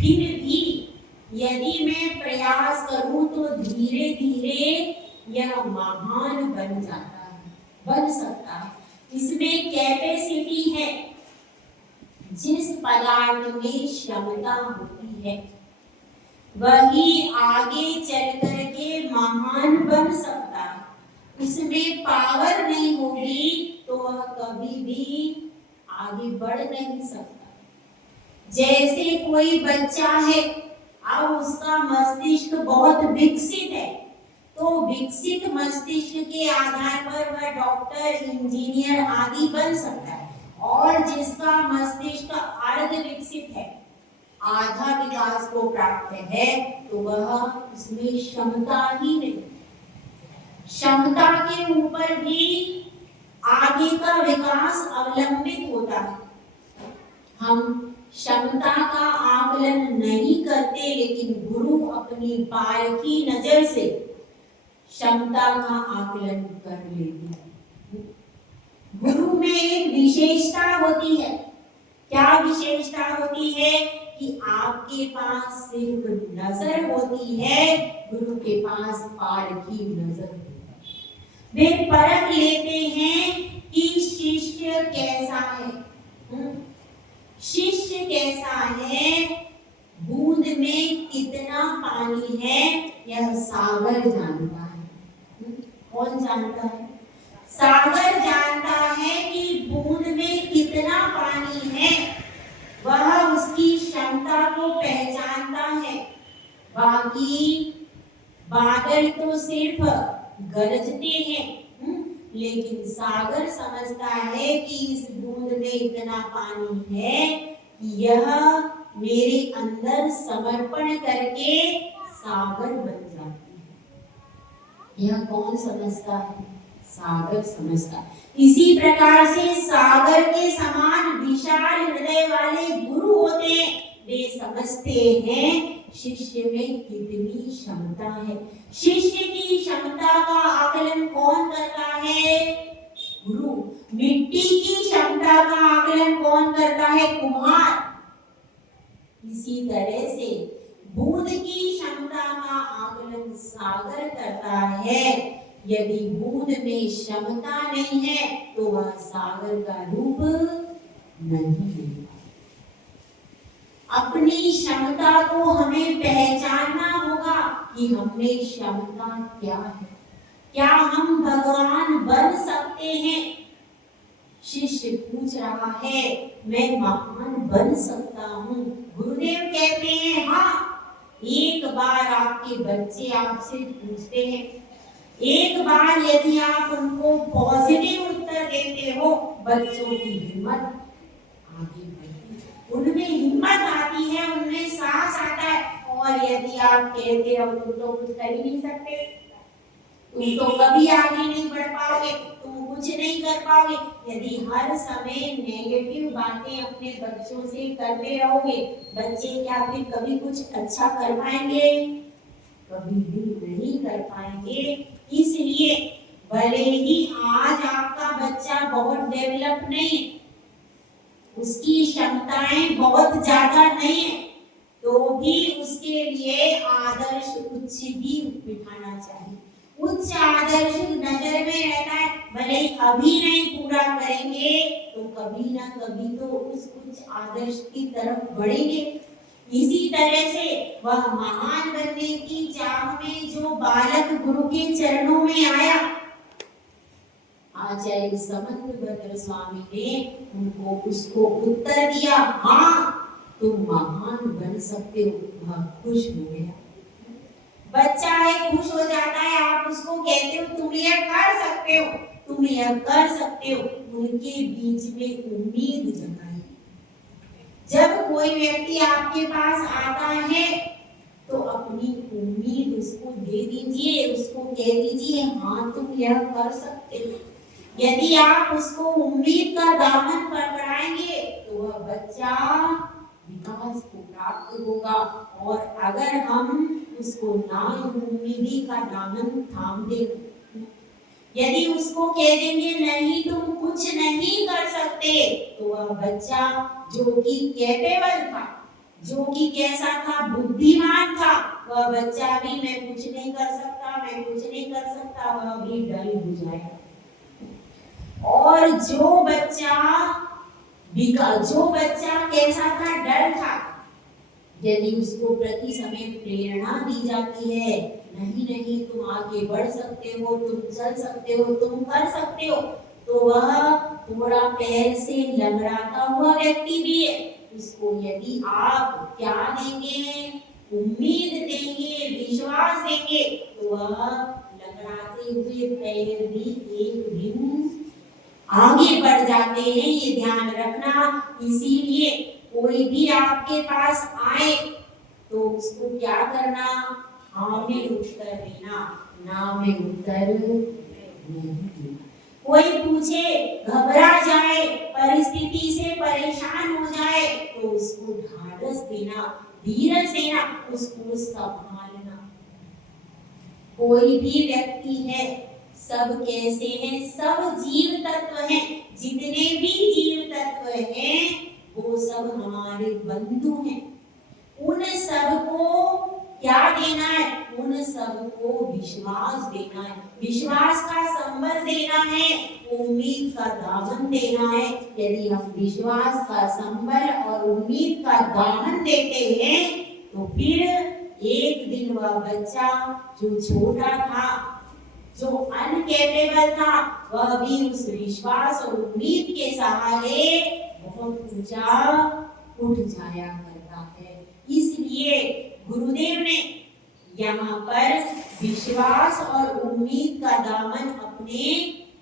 फिर भी यदि मैं प्रयास करूं तो धीरे धीरे यह महान बन जाता है, बन सकता है। इसमें कैपेसिटी है। जिस पदार्थ में क्षमता होती है वही आगे चल करके महान बन सकता है। उसमें पावर नहीं होगी तो वह कभी भी आगे बढ़ नहीं सकता। जैसे कोई बच्चा है, अब उसका मस्तिष्क बहुत विकसित है, तो विकसित मस्तिष्क के आधार पर वह डॉक्टर, इंजीनियर आदि बन सकता है। और जिसका मस्तिष्क अर्ध विकसित है, आधा विकास को प्राप्त है, तो वह उसमें क्षमता ही नहीं। क्षमता के ऊपर भी आगे का विकास अवलंबित होता है। हम क्षमता का आकलन नहीं करते, लेकिन गुरु अपनी बारीकी नजर से क्षमता का आकलन कर लेते हैं। गुरु में एक विशेषता होती है। क्या विशेषता होती है? कि आपके पास सिर्फ नजर होती है, गुरु के पास बारीकी नजर होती है। वे परख लेते हैं कि शिष्य कैसा है। शिष्य कैसा है, बूंद में कितना पानी है यह सागर जानता है। कौन जानता है? सागर जानता है कि बूंद में कितना पानी है। वह उसकी क्षमता को पहचानता है। बाकी बादल तो सिर्फ गरजते हैं, लेकिन सागर समझता है कि इस बूंद में इतना पानी है कि यह मेरे अंदर समर्पण करके सागर बन जाती है। यह कौन समझता है? सागर समझता है। इसी प्रकार से सागर के समान विशाल हृदय वाले गुरु होते हैं। वे समझते हैं शिष्य में कितनी क्षमता है। शिष्य की क्षमता का आकलन कौन करता है? गुरु। मिट्टी की क्षमता का आकलन कौन करता है? कुम्हार। इसी तरह से बूंद की क्षमता का आकलन सागर करता है। यदि बूंद में क्षमता नहीं है तो वह सागर का रूप नहीं लेगा। अपनी क्षमता को हमें पहचानना होगा कि हमें क्षमता क्या है। क्या हम भगवान बन सकते हैं? शिष्य पूछ रहा है, मैं महान बन सकता हूँ? गुरुदेव कहते हैं, हाँ। एक बार आपके बच्चे आपसे पूछते हैं, एक बार यदि आप उनको पॉजिटिव उत्तर देते हो, बच्चों की हिम्मत आगे बढ़ती है, उनमें हिम्मत आती है, उनमें साहस आता है। और यदि आप कहते हो तुम तो कुछ कर ही नहीं सकते, तुम तो कभी आगे नहीं बढ़ पाओगे, तुम कुछ नहीं कर पाओगे, यदि हर समय नेगेटिव बातें अपने बच्चों से करते रहोगे, बच्चे क्या फिर कभी कुछ अच्छा कर पाएंगे? कभी भी नहीं कर पाएंगे। इसलिए भले ही आज आपका बच्चा बहुत डेवलप नहीं है, उसकी क्षमताएं बहुत ज्यादा नहीं है, तो भी उसके लिए आदर्श उच्च भी बिठाना चाहिए। उच्च आदर्श नजर में रहता है। भले ही अभी नहीं पूरा करेंगे तो कभी ना कभी तो उस उच्च आदर्श की तरफ बढ़ेंगे। इसी तरह से वह महान बनने की चाह में जो बालक गुरु के चरणों में आया, आचार्य समंतभद्र स्वामी ने उनको उसको उत्तर दिया, हाँ तुम महान बन सकते हो। वह खुश हो गया। बच्चा है, खुश हो जाता है। आप उसको कहते हो तुम यह कर सकते हो, तुम यह कर सकते हो, उनके बीच में उम्मीद जगाई। जब कोई व्यक्ति आपके पास आता है तो अपनी उम्मीद उसको दे दीजिए, उसको कह दीजिए हाँ तुम यह कर सकते हो। यदि आप उसको उम्मीद का दामन पकड़ाएंगे तो वह बच्चा विकास को प्राप्त होगा। और अगर हम उसको ना उम्मीदी का दामन थाम दें, यदि उसको कह देंगे नहीं तुम कुछ नहीं कर सकते, तो वह बच्चा जो कि कैपेबल था, जो कि कैसा था, बुद्धिमान था, वह बच्चा भी मैं कुछ नहीं कर सकता, मैं कुछ नहीं कर सकता, वह भी डल हो जाएगा। और जो बच्चा कैसा था, डर था, यदि उसको प्रति समय प्रेरणा दी जाती है, नहीं नहीं तुम आगे बढ़ सकते हो, तुम चल सकते हो, तुम कर सकते हो, तो वह थोड़ा पैर से लंगड़ाता हुआ व्यक्ति भी है, उसको यदि आप क्या देंगे, उम्मीद देंगे, विश्वास देंगे, तो वह लंगड़ाते हुए पैर भी एक दिन आगे बढ़ जाते हैं। ये ध्यान रखना। इसीलिए कोई भी आपके पास आए तो उसको क्या करना, हाँ में उत्तर देना, ना में उत्तर नहीं देना। कोई पूछे, घबरा जाए, परिस्थिति से परेशान हो जाए, तो उसको ढाढ़स देना, धीरज देना, उसको संभालना। कोई भी व्यक्ति है, सब कैसे हैं, सब जीव तत्व हैं, जितने भी जीव तत्व हैं वो सब हमारे बंधु हैं। उन सबको क्या देना है, उन सबको विश्वास देना है, विश्वास का संबल देना है, उम्मीद का दामन देना है। यदि हम विश्वास का संबल और उम्मीद का दामन देते हैं तो फिर एक दिन वह बच्चा जो छोटा था, जो अनकेपेबल था, वह भी उस विश्वास और उम्मीद के सहारे बहुत ऊंचा उठ जाया करता है। इसलिए गुरुदेव ने यहाँ पर विश्वास और उम्मीद का दामन अपने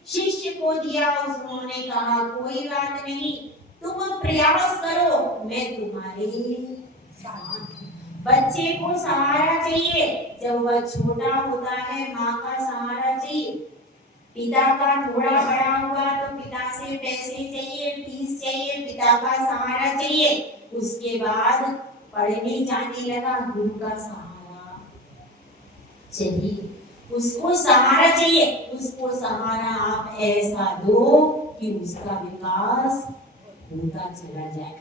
शिष्य को दिया। उन्होंने कहा कोई बात नहीं, तुम प्रयास करो, मैं तुम्हारे साथ। बच्चे को सहारा चाहिए, जब वह छोटा होता है माँ का सहारा चाहिए। पिता का थोड़ा बड़ा हुआ तो पिता से पैसे चाहिए, फीस चाहिए, पिता का सहारा चाहिए। उसके बाद पढ़ने जाने लगा, गुरु का सहारा चाहिए, उसको सहारा चाहिए। उसको सहारा आप ऐसा दो कि उसका विकास होता चला जाए।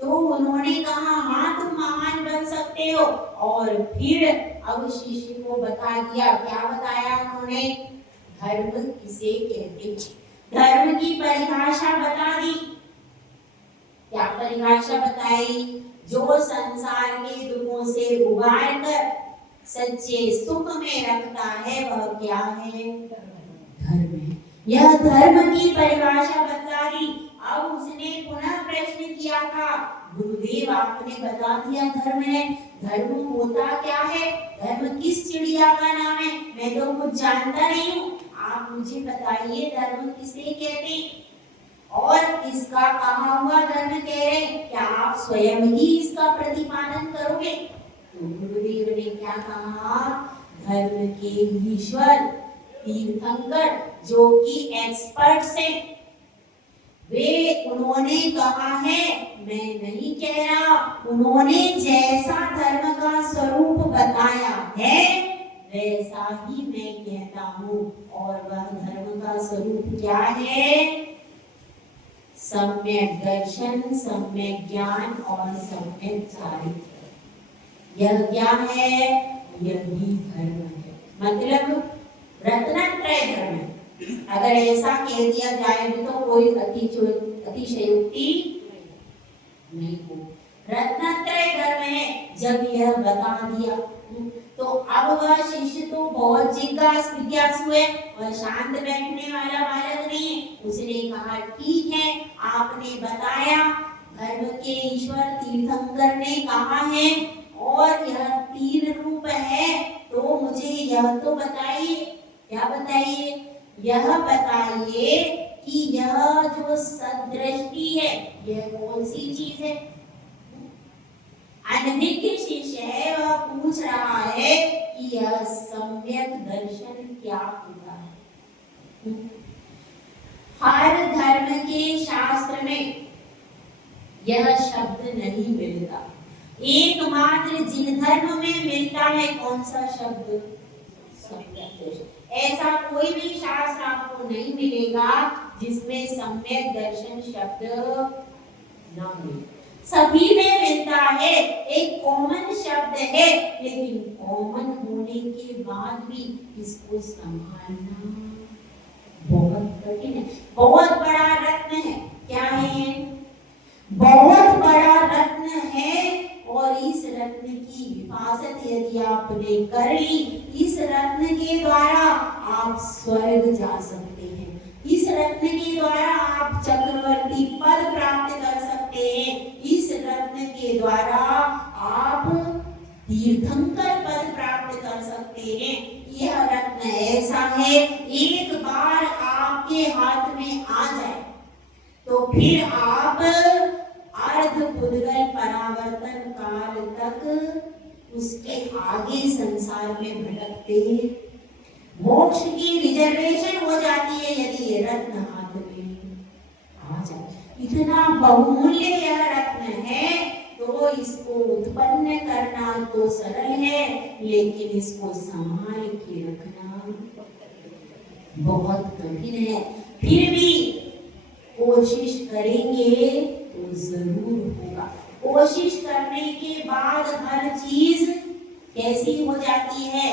तो उन्होंने कहा हाँ तुम महान बन सकते हो। और फिर अब शिष्य को बता दिया, क्या बताया उन्होंने, धर्म किसे कहते हैं, धर्म की परिभाषा बता दी। क्या परिभाषा बताई, जो संसार के दुखों से उबार कर सच्चे सुख में रखता है वह क्या है, धर्म है। यह धर्म की परिभाषा बता दी। अब उसने पुनः प्रश्न किया था, गुरुदेव आपने बता दिया धर्म है, धर्म होता क्या है, धर्म किस चिड़िया का नाम है, मैं तो कुछ जानता नहीं हूँ, आप मुझे बताइए धर्म किसे कहते हैं और किसका कहा हुआ धर्म कह रहे हैं, क्या आप स्वयं ही इसका प्रतिपादन करोगे। तो गुरुदेव ने क्या कहा, धर्म के ईश्वर तीर्थंकर जो कि एक्सपर्ट्स हैं, वे उन्होंने कहा है, मैं नहीं कह रहा, उन्होंने जैसा धर्म का स्वरूप बताया है वैसा ही मैं कहता हूँ। और वह धर्म का स्वरूप क्या है, सम्यक दर्शन, सम्यक ज्ञान और सम्यक चारित्र। यह क्या है, यही धर्म है, मतलब रत्नत्रय धर्म है। अगर ऐसा कह दिया जाए तो कोई अतिशयोक्ति नहीं हो। रत्नत्रय धर्म है। जब यह बता दिया तो अब वह शिष्य तो बहुत जिज्ञासु है, वह शांत बैठने वाला बालक नहीं है। उसने कहा ठीक है, आपने बताया धर्म के ईश्वर तीर्थंकर ने कहा है और यह तीन रूप है, तो मुझे यह तो बताइए, क्या बताइए, यह बताइए कि यह जो सदृष्टि है यह कौन सी चीज है। अनभिज्ञ शिष्य है, वह पूछ रहा है कि यह सम्यक दर्शन क्या होता है। हर धर्म के शास्त्र में यह शब्द नहीं मिलता, एकमात्र जिन धर्म में मिलता है कौन सा शब्द, सम्यक दर्शन। ऐसा कोई भी शास्त्र आपको नहीं मिलेगा जिसमें सम्यक दर्शन शब्द न मिले। सभी में मिलता है, एक कॉमन शब्द है, लेकिन कॉमन होने के बाद भी इसको संभालना बहुत कठिन है। बहुत बड़ा रत्न है। क्या है ये? बहुत बड़ा रत्न है, और इस रत्न की हिफाजत यदि आपने कर ली, इस रत्न के द्वारा आप स्वर्ग जा सकते हैं। इस रत्न के द्वारा आप चक्रवर्ती पद प्राप्त कर सकते हैं। इस रत्न के द्वारा आप तीर्थंकर पद प्राप्त कर सकते हैं। यह रत्न ऐसा है, एक बार आपके हाथ में आ जाए तो फिर आप अर्ध पुद्गल परावर्तन काल तक उसके आगे संसार में भटकते, मोक्ष की रिजर्वेशन हो जाती है यदि ये रत्न हाथ में आ जाए। इतना बहुमूल्य यह रत्न है, तो इसको उत्पन्न करना तो सरल है, लेकिन इसको संभाल के रखना बहुत कठिन है। फिर भी कोशिश करेंगे तो जरूर होगा। कोशिश करने के बाद हर चीज कैसी हो जाती है?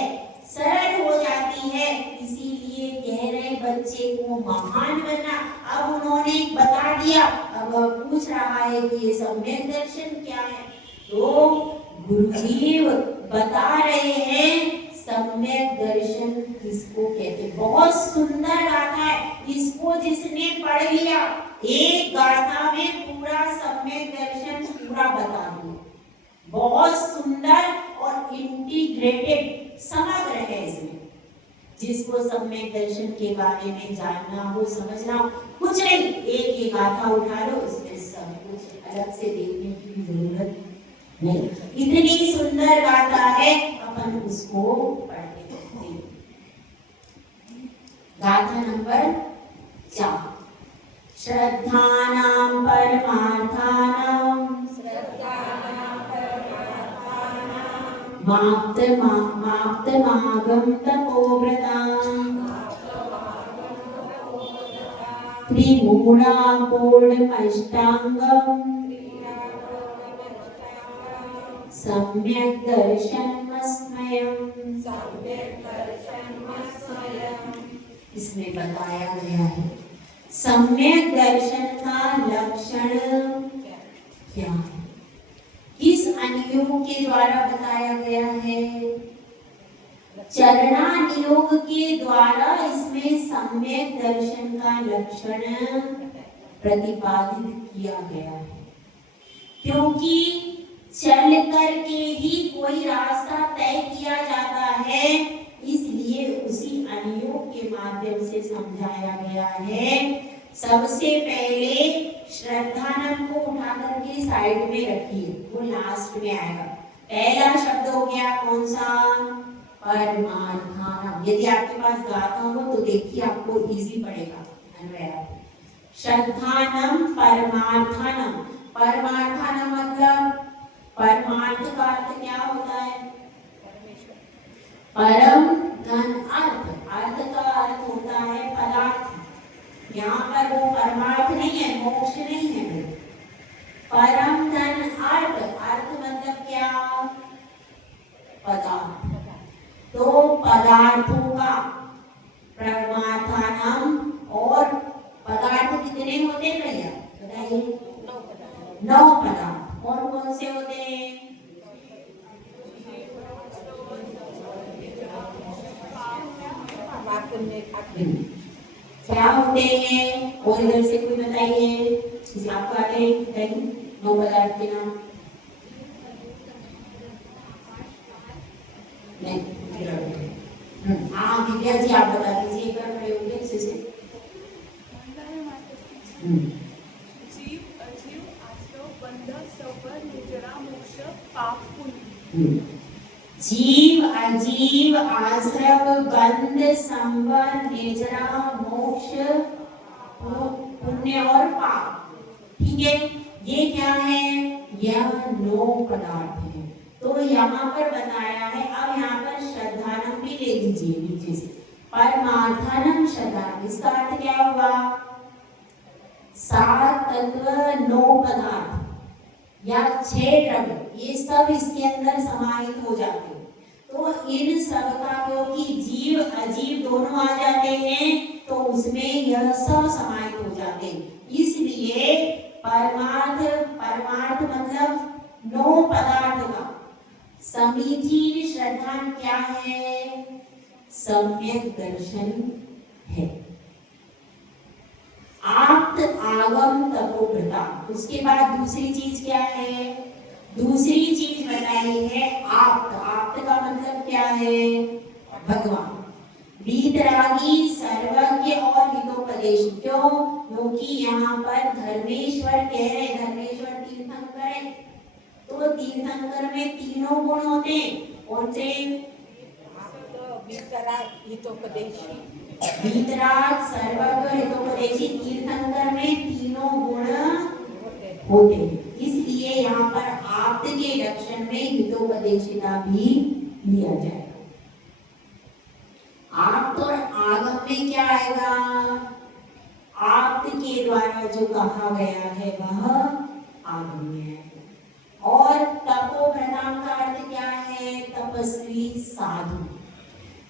सरल हो जाती है। इसीलिए कह रहे बच्चे को महान बनना। अब उन्होंने बता दिया, अब पूछ रहा है कि ये सम्यक दर्शन क्या है, तो गुरुदेव बता रहे हैं सम्यक दर्शन किसको कहते हैं। बहुत सुंदर गाथा है, इसको जिसने पढ़ लिया एक गाथा में पूरा सम्यक दर्शन पूरा बता दिया। बहुत सुंदर और इंटीग्रेटेड समग्र है इसमें। जिसको सम्यक दर्शन के बारे में जानना हो, समझना हो, कुछ नहीं, एक गाथा उठा लो, उसमें सब कुछ अलग से देखने की जरूरत नहीं। इतनी सुंदर गाथा है, अपन उसको पढ़ते हैं। गाथा नंबर 4। श्रद्धानां परमार्थानां माप्तमागम तपोव्रतां त्रिमूढापूर्णमष्टांगं सम्यक् दर्शनमस्मयम्। इसमें बताया गया है सम्यक दर्शन का लक्षण क्या है, किस अनुयोग के द्वारा बताया गया है? चरणानुयोग के द्वारा इसमें सम्यक दर्शन का लक्षण प्रतिपादित किया गया है। क्योंकि चल करके ही कोई रास्ता तय किया जाता है, इसलिए उसी अनुयोग के माध्यम से समझाया गया है। सबसे पहले श्रद्धानम को उठा करके साइड में रखिए, वो लास्ट में आएगा। पहला शब्द हो गया कौन सा? परमार्थानम। यदि आपके पास गाथा हो तो देखिए आपको इजी पड़ेगा। श्रद्धानम परमार्थानम। परमार्थानम मतलब परमार्थ का अर्थ क्या होता है? परम धन अर्थ। अर्थ का अर्थ होता है पदार्थ। यहाँ पर वो परमार्थ नहीं है, मोक्ष नहीं है। परम धन अर्थ। अर्थ मतलब क्या? पदार्थ। तो पदार्थों का परमार्थानम। और पदार्थ कितने होते हैं भैया बताइए? 9 पदार्थ। कौन कौन से होते हैं? क्या होते हैं? और इधर से कोई बताइए, आपको आते हैं 9 पदार्थ के नाम? नहीं। हाँ दिव्या जी आप बता दीजिए एक बार, खड़े होंगे अच्छे से। जीव अजीव आश्रव बंध संवर निजरा मोक्ष पुण्य और पाप। ठीक है, ये क्या है? यह 9 पदार्थ है। तो यहाँ पर बताया है। अब यहाँ पर श्रद्धानम भी ले लीजिए नीचे से। परमार्थानम श्रद्धानम, इसका अर्थ क्या हुआ? 7 तत्व 9 पदार्थ। या 6 द्रव्य, ये सब इसके अंदर समाहित हो जाते हैं। तो इन सब का क्योंकि जीव अजीव दोनों आ जाते हैं तो उसमें यह सब समाहित हो जाते हैं। इसलिए परमार्थ मतलब 9 पदार्थ का समीचीन श्रद्धा क्या है? सम्यक दर्शन है। आप्त आगम तपोव्रता। उसके बाद दूसरी चीज क्या है? दूसरी चीज बताई है आप्त। आप्त का मतलब क्या है? भगवान। वीतरागी, सर्वज्ञ और हितोपदेश। क्यों? क्योंकि यहाँ पर धर्मेश्वर कह रहे, धर्मेश्वर तीर्थंकर है, तो तीर्थंकर में तीनों गुण होते हैं। कौन से? वीतराग, हितोपदेशी। वीतराग, सर्वज्ञ, हितोपदेशी। तीर्थंकर में तीनों गुण होते हैं। इसलिए यहाँ पर आप्त के लक्षण में हितोपदेशिता भी लिया जाएगा। आप्त और आगम में क्या आएगा? आप्त के द्वारा जो कहा गया है वह आगम में आएगा। और तपोव्रता का अर्थ क्या है? तपस्वी, साधु।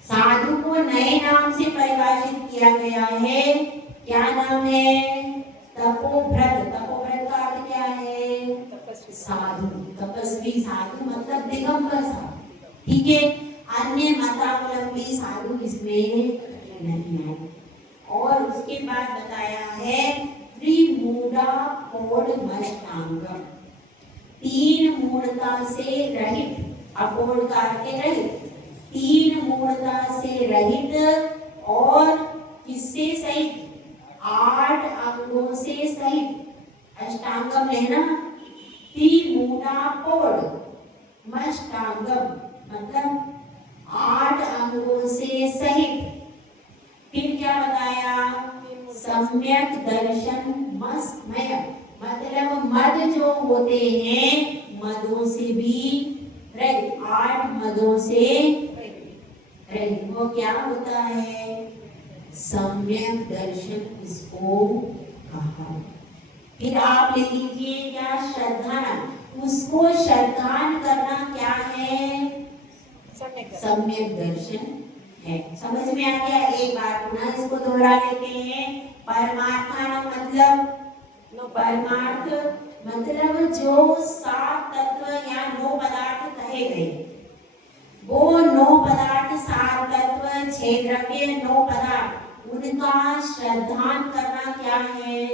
साधु को नए नाम से परिभाषित किया गया है। क्या नाम है? तपोव्रत। तपोव्रत का अर्थ क्या है? साधु। तपस्वी साधु मतलब दिगंबर साधु। ठीक है, अन्य मतावलंबी साधु इसमें नहीं है। और उसके बाद बताया है त्रिमूढ़ा पौढ़मष्टांगम। 3 मूढ़ता से रहित, अपौढ़ का अर्थ रहित, 3 मूढ़ता से रहित और किससे सहित? 8 अंगों से सहित। अष्टांगम है ना, त्रिमूढ़ा पौढ़मष्टांगम मतलब 8 अंगों से सहित। फिर क्या बताया? सम्यक दर्शन मस्मय, मतलब मद जो होते हैं मदों से भी रहित, 8 मदों से रहित। वो क्या होता है? सम्यक दर्शन इसको कहा। फिर आप लिख लीजिए क्या? श्रद्धान। उसको श्रद्धान करना क्या है? सम्यक दर्शन है। समझ में आ गया? एक बार पुनः इसको दोहरा लेते हैं। परमार्थान मतलब, परमार्थ मतलब जो 7 तत्व या 9 पदार्थ कहे गए, वो 9 पदार्थ, 7 तत्व, 6 द्रव्य, 9 पदार्थ, उनका श्रद्धान करना क्या है?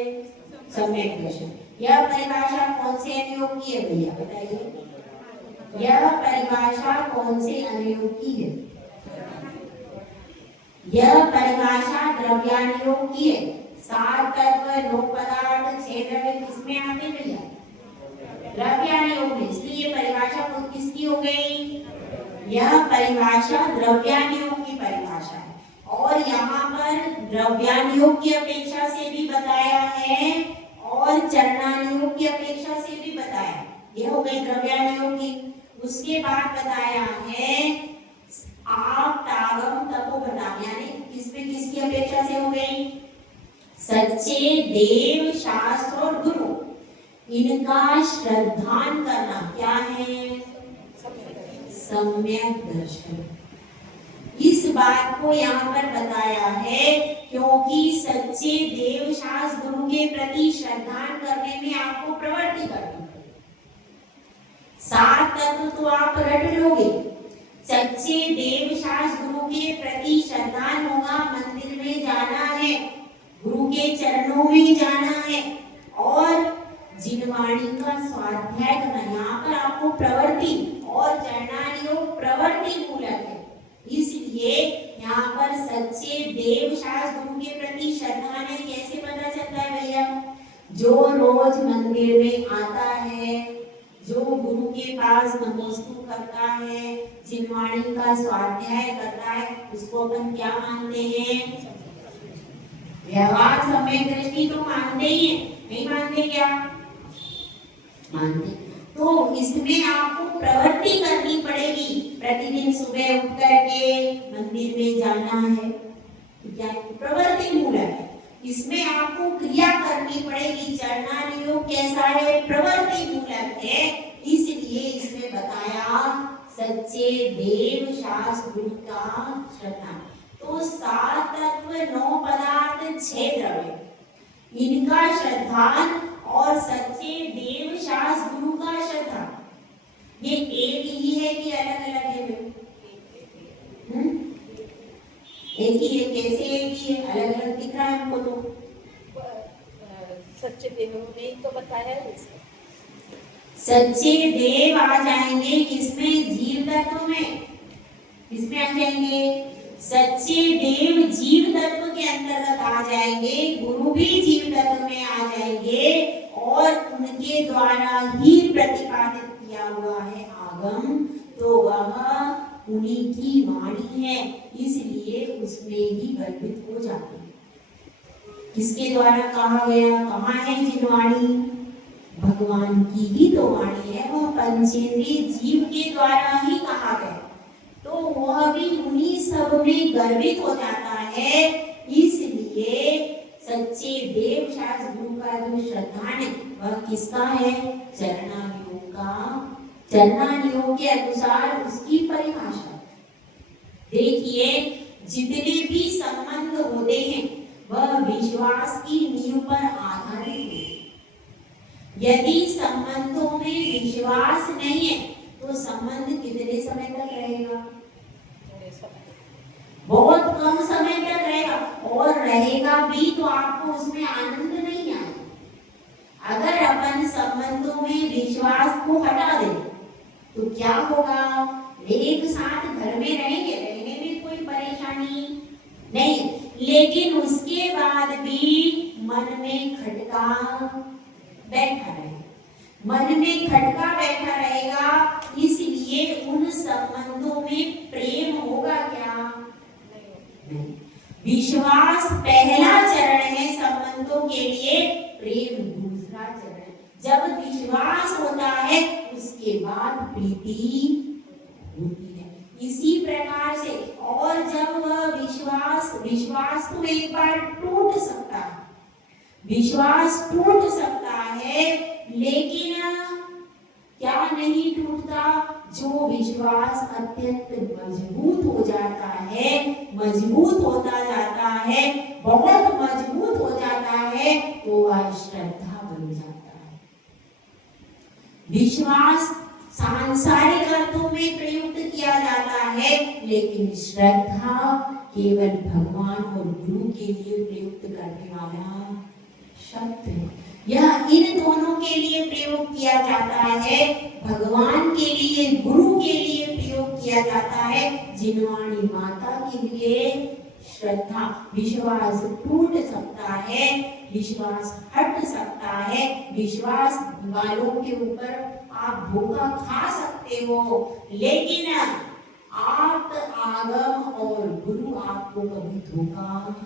सम्यक दर्शन। यह परिभाषा कौन से अनुयोग की है भैया बताइए? यह परिभाषा कौन से अनुयोग की है? यह परिभाषा द्रव्यानुयोग की है। 7 तत्व, 9 पदार्थ, 6 द्रव्य किसमें आते भैया? द्रव्यानुयोग में। इसलिए ये परिभाषा किसकी हो गई? यह परिभाषा द्रव्यानुयोग की परिभाषा है। और यहाँ पर द्रव्यानुयोग की अपेक्षा से भी बताया है और चरणानुयोग की अपेक्षा से भी बताया। यह हो गई द्रव्यानुयोग की। उसके बाद बताया है आप तागम तपोव्रता, यानी किसमें किसकी अपेक्षा से हो गई? सच्चे देव, शास्त्र और गुरु, इनका श्रद्धान करना क्या है? सम्यक दर्शन। इस बात को यहाँ पर बताया है क्योंकि सच्चे देव, शास्त्र, गुरु के प्रति श्रद्धान करने में आपको प्रवृत्ति करनी पड़ेगी। 7 तत्व तो आप रट लोगे। सच्चे देव, शास्त्र, गुरु के प्रति श्रद्धान होगा, मंदिर में जाना है, गुरु के चरणों में जाना है और जिनवाणी का स्वाध्याय करना। यहाँ पर आपको प्रवृत्ति और चरणानुयोग प्रवृत्ति मूलक है। इसलिए यहाँ पर सच्चे देव, शास्त्र, गुरु के प्रति श्रद्धा है। कैसे पता चलता है भैया? जो रोज मंदिर में आता है, जो गुरु के पास नमोस्तु करता है, जिनवाणी का स्वाध्याय करता है, उसको अपन क्या मानते हैं? व्यवहार सम्यक दृष्टि तो मानते ही हैं, नहीं मानते क्या? मानते। तो इसमें आपको प्रवृत्ति करनी पड़ेगी। प्रतिदिन सुबह उठ करके मंदिर में जाना है, क्या प्रवृत्ति मूलक है। इसमें आपको क्रिया करनी पड़ेगी। चरणान योग कैसा है? प्रवृत्ति मूलक है, इसलिए इसमें बताया सच्चे देव शास्त्र गुरु का श्रद्धा। तो 7 तत्व 9 पदार्थ 6 द्रव्य, इनका श्रद्धा और सच्चे देव शास्त्र गुरु का श्रद्धा, ये एक ही है कि अलग अलग है? एक ही है। कैसे एक ही है? अलग अलग दिख रहा है हमको। तो सच्चे देव ने तो बताया है इसको। सच्चे देव आ जाएंगे किसमें? जीव तत्व में। किसमें आ जाएंगे? सच्चे देव जीव तत्व के अंतर्गत आ जाएंगे, गुरु भी जीव तत्व में आ जाएंगे, और उनके द्वारा ही प्रतिपादित किया हुआ है आगम, तो वह उन्हीं की वाणी है, इसलिए उसमें ही गर्भित हो जाते हैं। किसके द्वारा कहा गया? कहाँ है जिनवाणी? भगवान की ही तो वाणी है, वह पंचेंद्रिय जीव के द्वारा ही कहा गया, तो वह भी उन्हीं सब में गर्भित हो जाता है। इसलिए सच्चे देव शास्त्र गुरु का जो श्रद्धा है वह किसका है? चरणान योग का। चरणान योग के अनुसार उसकी परिभाषा देखिए, जितने भी संबंध होते हैं वह विश्वास की नींव पर आधारित है। यदि संबंधों में विश्वास नहीं है तो संबंध कितने समय तक रहेगा? बहुत कम समय तक रहेगा, और रहेगा भी तो आपको उसमें आनंद नहीं आएगा। अगर अपन संबंधों में विश्वास को हटा दें तो क्या होगा? एक साथ घर में रहेंगे, रहने में कोई परेशानी नहीं, लेकिन उसके बाद भी मन में खटका बैठा रहेगा, मन में खटका बैठा रहेगा। इसलिए उन संबंधों में प्रेम होगा क्या? नहीं। विश्वास पहला चरण है संबंधों के लिए, प्रेम दूसरा चरण। जब विश्वास होता है उसके बाद प्रीति होती है। इसी प्रकार से, और जब वह विश्वास तो एक बार टूट सकता है, विश्वास टूट सकता है, लेकिन क्या नहीं टूटता? जो विश्वास अत्यंत मजबूत हो जाता है, मजबूत होता जाता है, बहुत मजबूत हो जाता है, तो वह श्रद्धा बन जाता है। विश्वास सांसारिक अर्थों में प्रयुक्त किया जाता है, लेकिन श्रद्धा केवल भगवान और गुरु के लिए प्रयुक्त करने वाला शब्द है। यह इन दोनों के लिए प्रयोग किया जाता है, भगवान के लिए, गुरु के लिए प्रयोग किया जाता है। जिनवाणी माता के लिए श्रद्धा, विश्वास टूट सकता है, विश्वास हट सकता है, विश्वास वालों के ऊपर आप धोखा खा सकते हो, लेकिन आप आगम और गुरु आपको कभी धोखा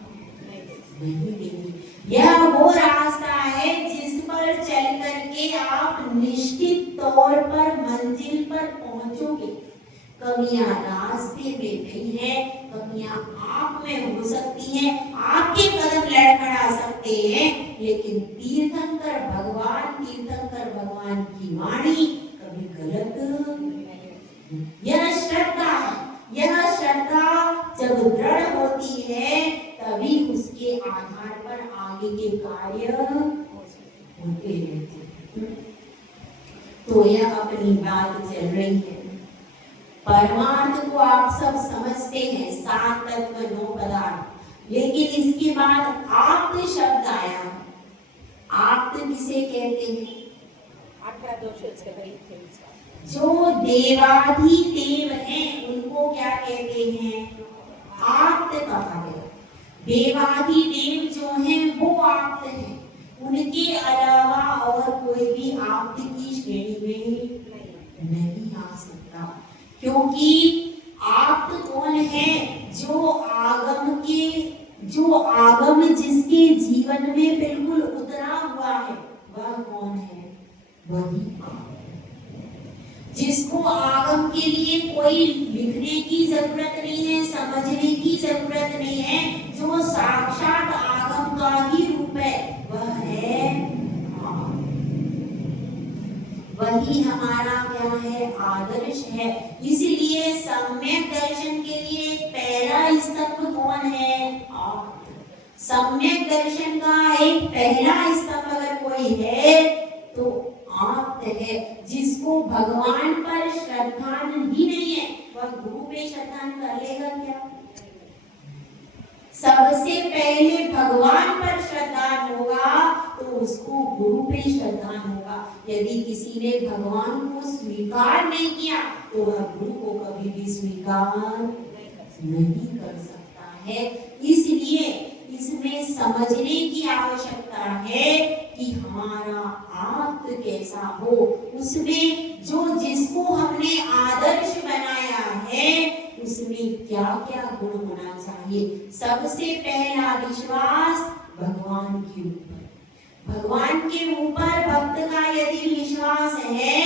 नहीं देंगे। यह वो रास्ता है जिस पर चल करके आप निश्चित तौर पर मंजिल पर पहुंचोगे। कमियां रास्ते में नहीं है, कमियां आप में हो सकती हैं, आपके कदम लड़खड़ा सकते हैं, लेकिन तीर्थंकर भगवान की वाणी कभी गलत नहीं। यह श्रद्धा है, यह श्रद्धा जब दृढ़ होती है तभी उसके आधार पर आगे के कार्य होते हैं। तो यह अपनी बात चल रही है। परमार्थ को आप सब समझते हैं, 7 तत्व 9 पदार्थ, लेकिन इसके बाद आप्त शब्द आया। आप्त किसे कहते हैं? जो देवाधिदेव हैं उनको क्या कहते हैं? आप्त कहा गया। देवाधिदेव जो हैं वो आप्त हैं, उनके अलावा और कोई भी आप्त की श्रेणी में नहीं आ सकता। क्योंकि आप्त कौन है? जो आगम जिसके जीवन में बिल्कुल उतरा हुआ है, वह कौन है? वही जिसको आगम के लिए कोई लिखने की जरूरत नहीं है, समझने की जरूरत नहीं है, जो साक्षात आगम का ही रूप है, वह है आप। वही हमारा क्या है, आदर्श है। इसलिए सम्यक दर्शन के लिए पहला स्तंभ कौन है, आप। सम्यक दर्शन का एक पहला स्तंभ अगर कोई है तो आप है। जिसको भगवान पर श्रद्धा ही नहीं है, वह गुरु पे श्रद्धा कर लेगा क्या। सबसे पहले भगवान पर श्रद्धा होगा तो उसको गुरु पे श्रद्धा होगा। यदि किसी ने भगवान को स्वीकार नहीं किया तो वह गुरु को कभी भी स्वीकार नहीं कर सकता है। इसलिए इसमें समझने की आवश्यकता है कि हमारा आत्म कैसा हो, उसमें जो जिसको हमने आदर्श बनाया है उसमें क्या क्या गुण होना चाहिए। सबसे पहला विश्वास भगवान के ऊपर। भगवान के ऊपर भक्त का यदि विश्वास है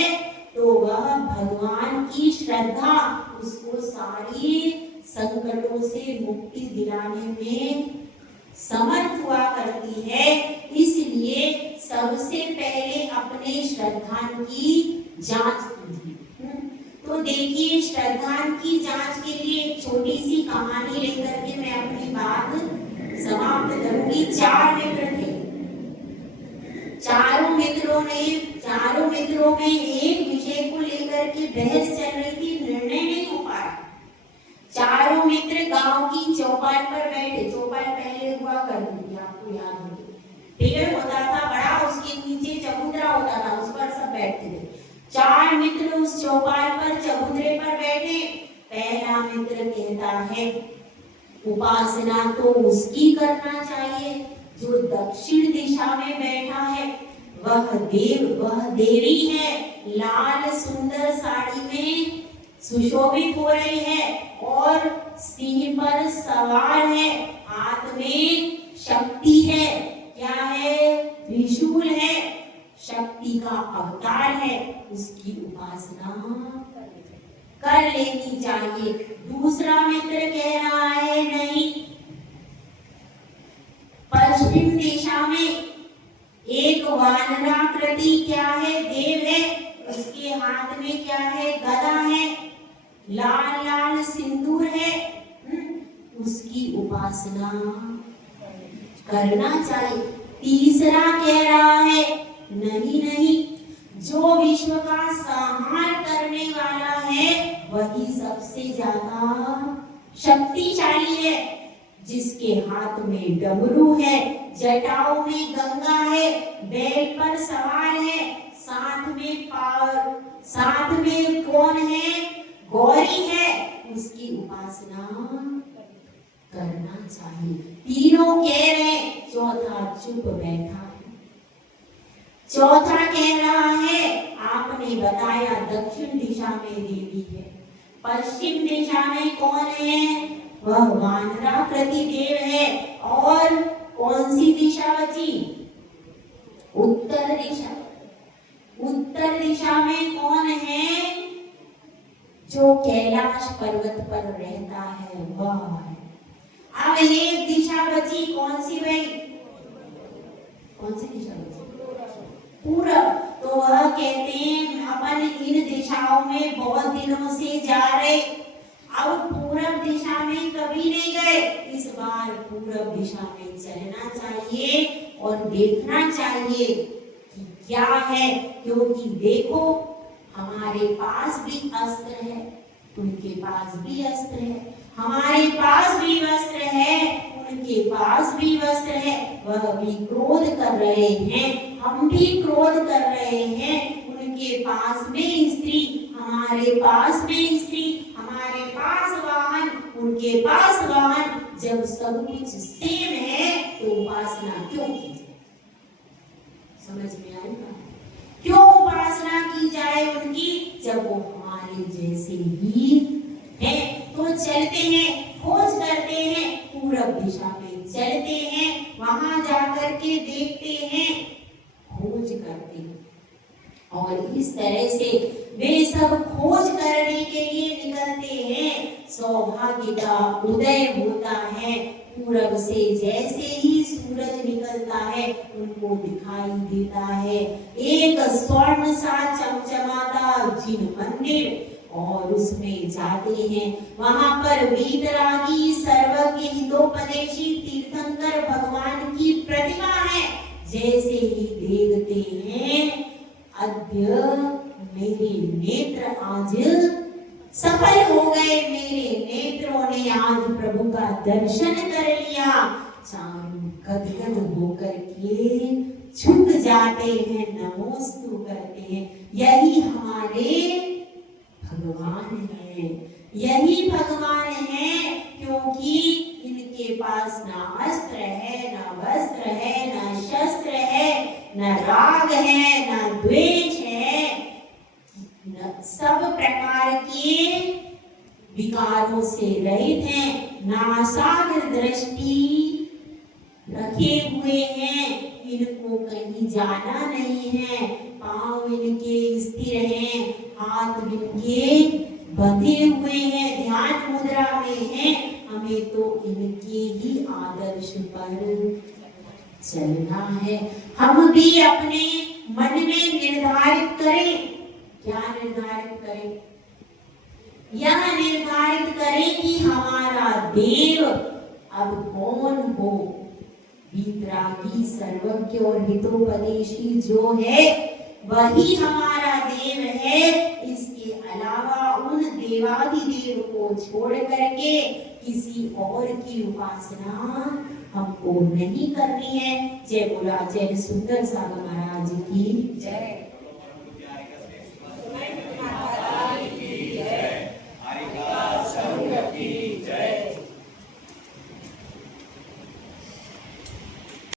तो वह भगवान की श्रद्धा उसको सारी संकटों से मुक्ति दिलाने में समर्थ हुआ करती है। इसलिए सबसे पहले अपने श्रद्धा की जांच कीजिए। तो देखिए, श्रद्धा की जांच के लिए एक छोटी सी कहानी लेकर के मैं अपनी बात समाप्त करूंगी। 4 मित्र थे। चारों मित्रों में एक विषय को लेकर के बहस चल रही थी, निर्णय नहीं हो पाया। चारों मित्र गांव की चौपाल पर बैठे। चौपाल पहले हुआ करती थी, आपको याद होगी, पेड़ होता था बड़ा, उसके नीचे चबूतरा होता था, उस पर सब बैठते थे। 4 मित्र उस चौपाल पर चबूतरे पर बैठे। पहला मित्र कहता है, उपासना तो उसकी करना चाहिए जो दक्षिण दिशा में बैठा है। वह देवी है, लाल सुंदर साड़ी में सुशोभित हो रही है और सिंह पर सवार है, हाथ में शक्ति है। क्या है, त्रिशूल है, शक्ति का अवतार है, उसकी उपासना कर लेनी चाहिए। दूसरा मित्र कह रहा है, नहीं, पश्चिम दिशा में एक वानराकृति क्या है, देव है, उसके हाथ में क्या है, गदा है, लाल लाल सिंदूर है, उसकी उपासना करना चाहिए। तीसरा कह रहा है, नहीं, जो विश्व का संहार करने वाला है वही सबसे ज्यादा शक्तिशाली है, जिसके हाथ में डमरू है, जटाओं में गंगा है, बैल पर सवार है, साथ में कौन है, गौरी है, उसकी उपासना करना चाहिए। तीनों कह रहे, चौथा चुप बैठा। चौथा कह रहा है, आपने बताया दक्षिण दिशा में देवी है, पश्चिम दिशा में कौन है, वह वानराकृति देव है, और कौन सी दिशा बची, उत्तर दिशा। उत्तर दिशा में कौन है, जो कैलाश पर्वत पर रहता है वह है। अब एक दिशा बची, कौन सी भाई, कौन सी दिशा बची, पूरब। तो वह कहते हैं, अपन इन दिशाओं में बहुत दिनों से जा रहे, अब पूरब दिशा में कभी नहीं गए, इस बार पूरब दिशा में चलना चाहिए और देखना चाहिए कि क्या है। क्योंकि देखो, हमारे पास भी अस्त्र है, उनके पास भी अस्त्र है, हमारे पास भी वस्त्र है, उनके पास भी वस्त्र है। वह भी क्रोध कर रहे हैं, हम भी क्रोध कर रहे हैं। उनके पास में स्त्री, हमारे पास में स्त्री, हमारे पास वाहन, उनके पास वाहन। जब सब कुछ सेम है तो उपासना क्यों की जाए, समझ में आएगा? क्यों उपासना की जाए उनकी, जब वो हमारे जैसे ही है। तो चलते हैं, खोज करते हैं, पूरब दिशा में चलते हैं, वहां जाकर के देखते हैं, खोज करते हैं, और इस तरह से वे सब खोज करने के लिए निकलते हैं। सौभाग्य का उदय होता है, पूरब से जैसे ही सूरज निकलता है उनको दिखाई देता है एक स्वर्ण सा चमचमाता जिन मंदिर, और उसमें जाते हैं। वहां पर वीतरागी सर्वज्ञ हितोपदेशी तीर्थंकर भगवान की प्रतिमा है। जैसे ही देखते हैं, अद्य मेरे नेत्र आज सफल हो गए, मेरे नेत्रों ने आज प्रभु का दर्शन कर लिया। चारों गदगद होकर के झुक जाते हैं, नमोस्तु करते हैं। यही हमारे भगवान है, यही भगवान है, क्योंकि इनके पास ना अस्त्र है, ना वस्त्र है, ना शस्त्र है, ना राग है, ना द्वेष है, सब प्रकार के विकारों से रहित हैं, नासाग्र दृष्टि रखे हुए हैं। इनको कहीं जाना नहीं है, पांव इनके स्थिर हैं, हाथ इनके बंधे हुए हैं, ध्यान मुद्रा में हैं। हमें तो इनके ही आदर्श पर चलना है। हम भी अपने मन में निर्धारित करें, क्या निर्धारित करें? यह निर्धारित करें कि हमारा देव अब कौन हो। वीतरागी सर्वज्ञ और हितोपदेशी जो है वही हमारा देव है। इसके अलावा उन देवाधिदेव को छोड़ करके किसी और की उपासना हमको नहीं करनी है। जय बोला जय सुंदर सागर महाराज की जय।